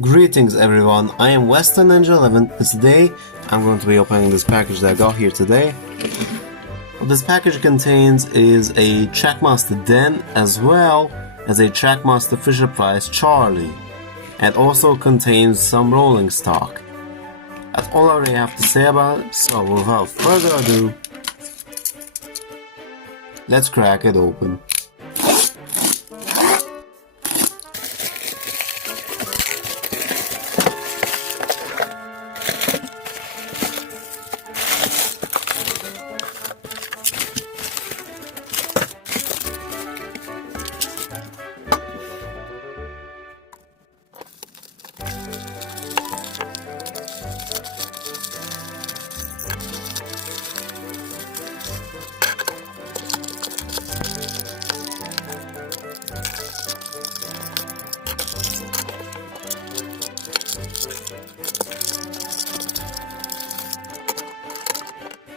Greetings everyone, I am Western Ninja 11 and today I'm going to be opening this package that I got here today. What this package contains is a Trackmaster Den as well as a Trackmaster Fisher-Price Charlie. It also contains some rolling stock. That's all I really have to say about it, so without further ado, let's crack it open.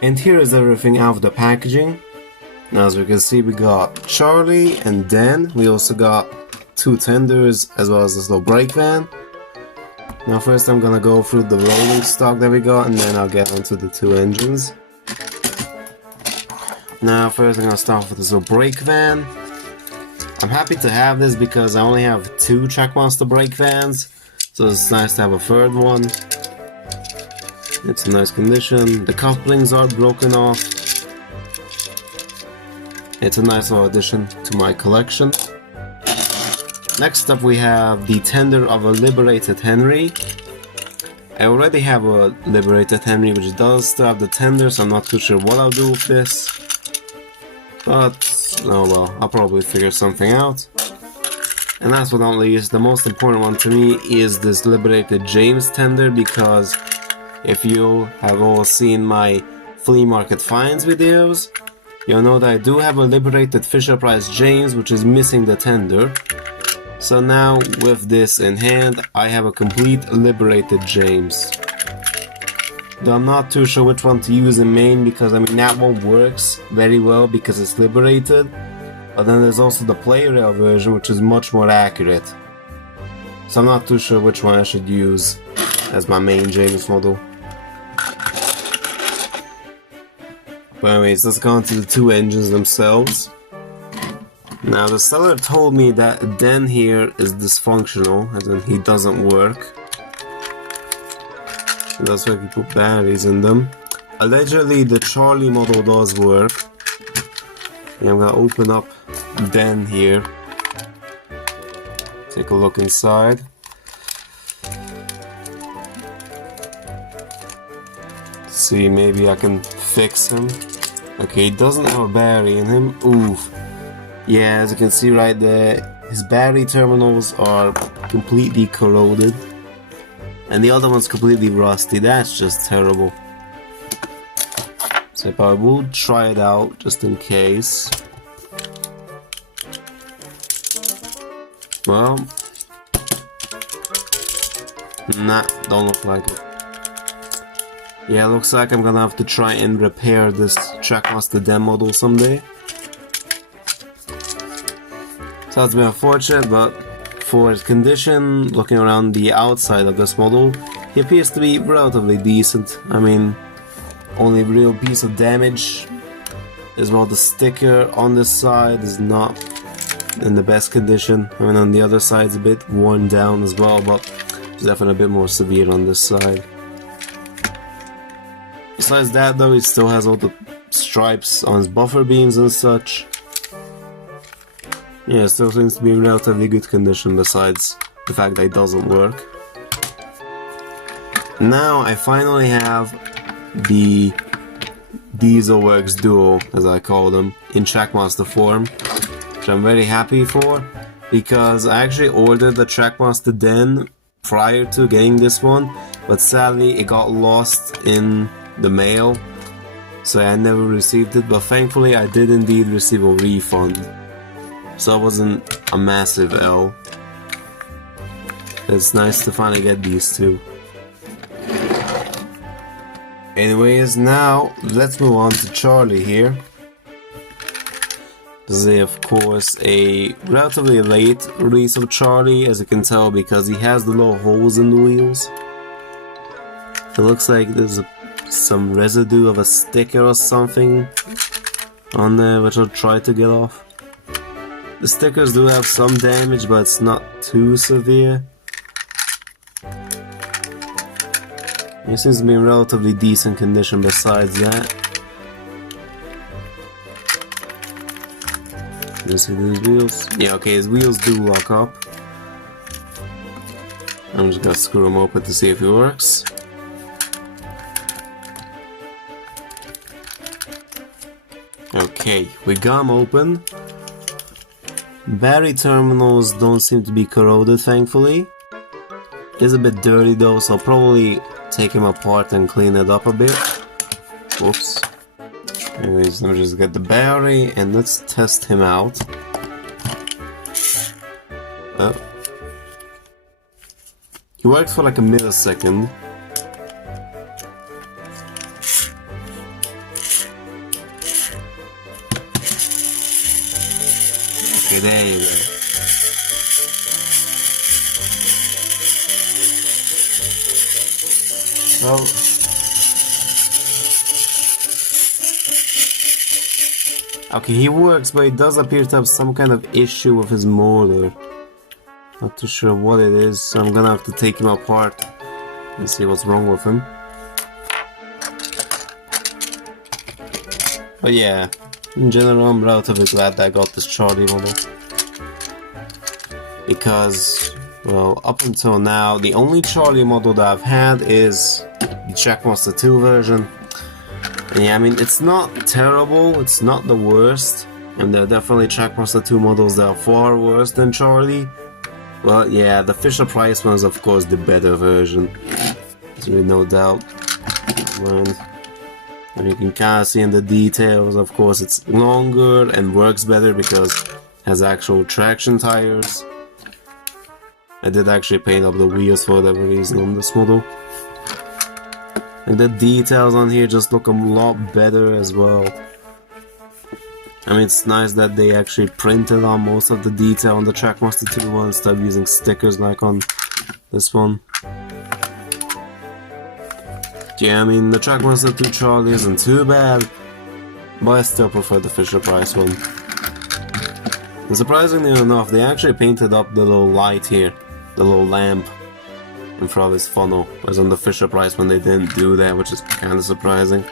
And here is everything out of the packaging. Now as we can see, we got Charlie and Dan. We also got two tenders as well as this little brake van. Now first I'm gonna go through the rolling stock that we got and then I'll get onto the two engines. Now first I'm gonna start with this little brake van. I'm happy to have this because I only have two Trackmaster brake vans, so it's nice to have a third one. It's in nice condition. The couplings are broken off. It's a nice little addition to my collection. Next up we have the tender of a Liberated Henry. I already have a Liberated Henry which does still have the tender, so I'm not too sure what I'll do with this. But, oh well, I'll probably figure something out. And last but not least, the most important one to me is this Liberated James tender, because if you have all seen my flea market finds videos, you'll know that I do have a Liberated Fisher-Price James which is missing the tender. So now with this in hand, I have a complete Liberated James. Though I'm not too sure which one to use in main, because I mean that one works very well because it's liberated. But then there's also the play rail version which is much more accurate. So I'm not too sure which one I should use as my main James model. But anyways, let's go on to the two engines themselves. Now the seller told me that the Den here is dysfunctional, as in he doesn't work. That's why he put batteries in them. Allegedly the Charlie model does work. And I'm gonna open up Den here. Take a look inside. See, maybe I can fix him. Okay, he doesn't have a battery in him. Oof. Yeah, as you can see right there, his battery terminals are completely corroded. And the other one's completely rusty. That's just terrible. So I will try it out just in case. Well, nah, don't look like it. Yeah, looks like I'm gonna have to try and repair this Trackmaster Den model someday. So that's been unfortunate, but for his condition, looking around the outside of this model, he appears to be relatively decent. I mean, only real piece of damage is, well, the sticker on this side is not in the best condition. I mean, on the other side it's a bit worn down as well, but it's definitely a bit more severe on this side. Besides that though, he still has all the stripes on his buffer beams and such. Yeah, it still seems to be in relatively good condition besides the fact that it doesn't work. Now I finally have the Dieselworks Duo, as I call them, in Trackmaster form, which I'm very happy for, because I actually ordered the Trackmaster Den prior to getting this one, but sadly it got lost in the mail, so I never received it, but thankfully I did indeed receive a refund, so it wasn't a massive L. It's nice to finally get these two. Anyways, now let's move on to Charlie here. This is, of course, a relatively late release of Charlie, as you can tell, because he has the little holes in the wheels. It looks like there's some residue of a sticker or something on there, which I'll try to get off. The stickers do have some damage, but it's not too severe. It seems to be in relatively decent condition besides that. You see these wheels? Yeah, okay, his wheels do lock up. I'm just gonna screw him open to see if it works. Okay, we got him open. Battery terminals don't seem to be corroded, thankfully. It's a bit dirty though, so I'll probably take him apart and clean it up a bit. Whoops. Anyways, let me just get the battery and let's test him out. Oh. He worked for like a millisecond. Okay, there you go. Well, okay, he works, but he does appear to have some kind of issue with his motor. Not too sure what it is, so I'm gonna have to take him apart and see what's wrong with him. But yeah, in general, I'm relatively glad that I got this Charlie model. Because, well, up until now, the only Charlie model that I've had is the Trackmaster 2 version. And yeah, I mean, it's not terrible, it's not the worst. And there are definitely Trackmaster 2 models that are far worse than Charlie. Well, yeah, the Fisher-Price one is of course the better version. There's really no doubt. And you can kind of see in the details, of course, it's longer and works better because it has actual traction tires. I did actually paint up the wheels for whatever reason on this model. And the details on here just look a lot better as well. I mean, it's nice that they actually printed on most of the detail on the Trackmaster 2 one instead of using stickers like on this one. Yeah, I mean, the Trackmaster 2 Charlie isn't too bad, but I still prefer the Fisher-Price one. And surprisingly enough, they actually painted up the little light here, the little lamp in front of his funnel, whereas on the Fisher-Price one they didn't do that, which is kind of surprising.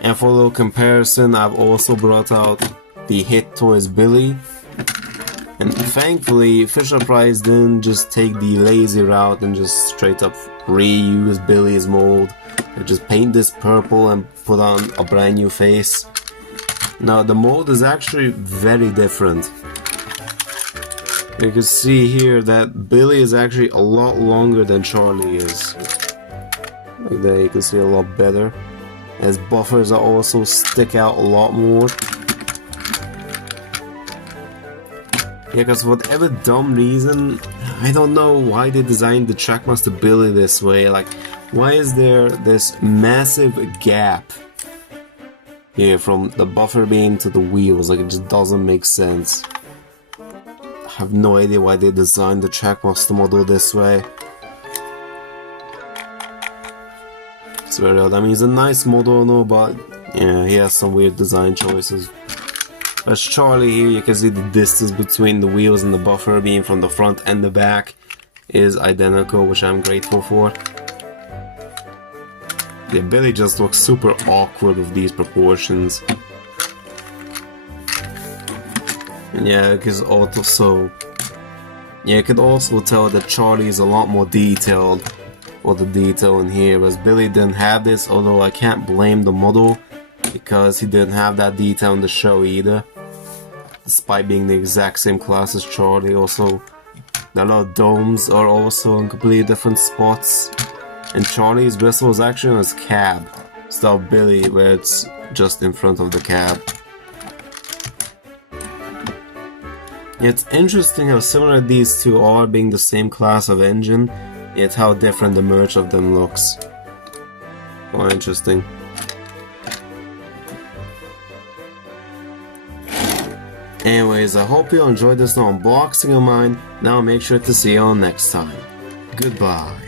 And for a little comparison, I've also brought out the Hit Toys Billy. And thankfully, Fisher-Price didn't just take the lazy route and just straight up reuse Billy's mold. They just paint this purple and put on a brand new face. Now, the mold is actually very different. You can see here that Billy is actually a lot longer than Charlie is. Like there, you can see a lot better. His buffers are also stick out a lot more. Yeah, because for whatever dumb reason, I don't know why they designed the Trackmaster Billy this way. Like, why is there this massive gap here from the buffer beam to the wheels? Like, it just doesn't make sense. I have no idea why they designed the Trackmaster model this way. It's very odd. I mean, he's a nice model, no, but yeah, he has some weird design choices. As Charlie here, you can see the distance between the wheels and the buffer beam from the front and the back is identical, which I'm grateful for. Yeah, Billy just looks super awkward with these proportions. And yeah, because also, yeah, you could also tell that Charlie is a lot more detailed for the detail in here, whereas Billy didn't have this, although I can't blame the model because he didn't have that detail in the show either. Despite being the exact same class as Charlie, also the little domes are also in completely different spots. And Charlie's whistle is actually on his cab, instead of Billy where it's just in front of the cab. It's interesting how similar these two are, being the same class of engine, yet how different the merch of them looks. Quite interesting. Anyways, I hope you enjoyed this little unboxing of mine. Now make sure to see you all next time. Goodbye.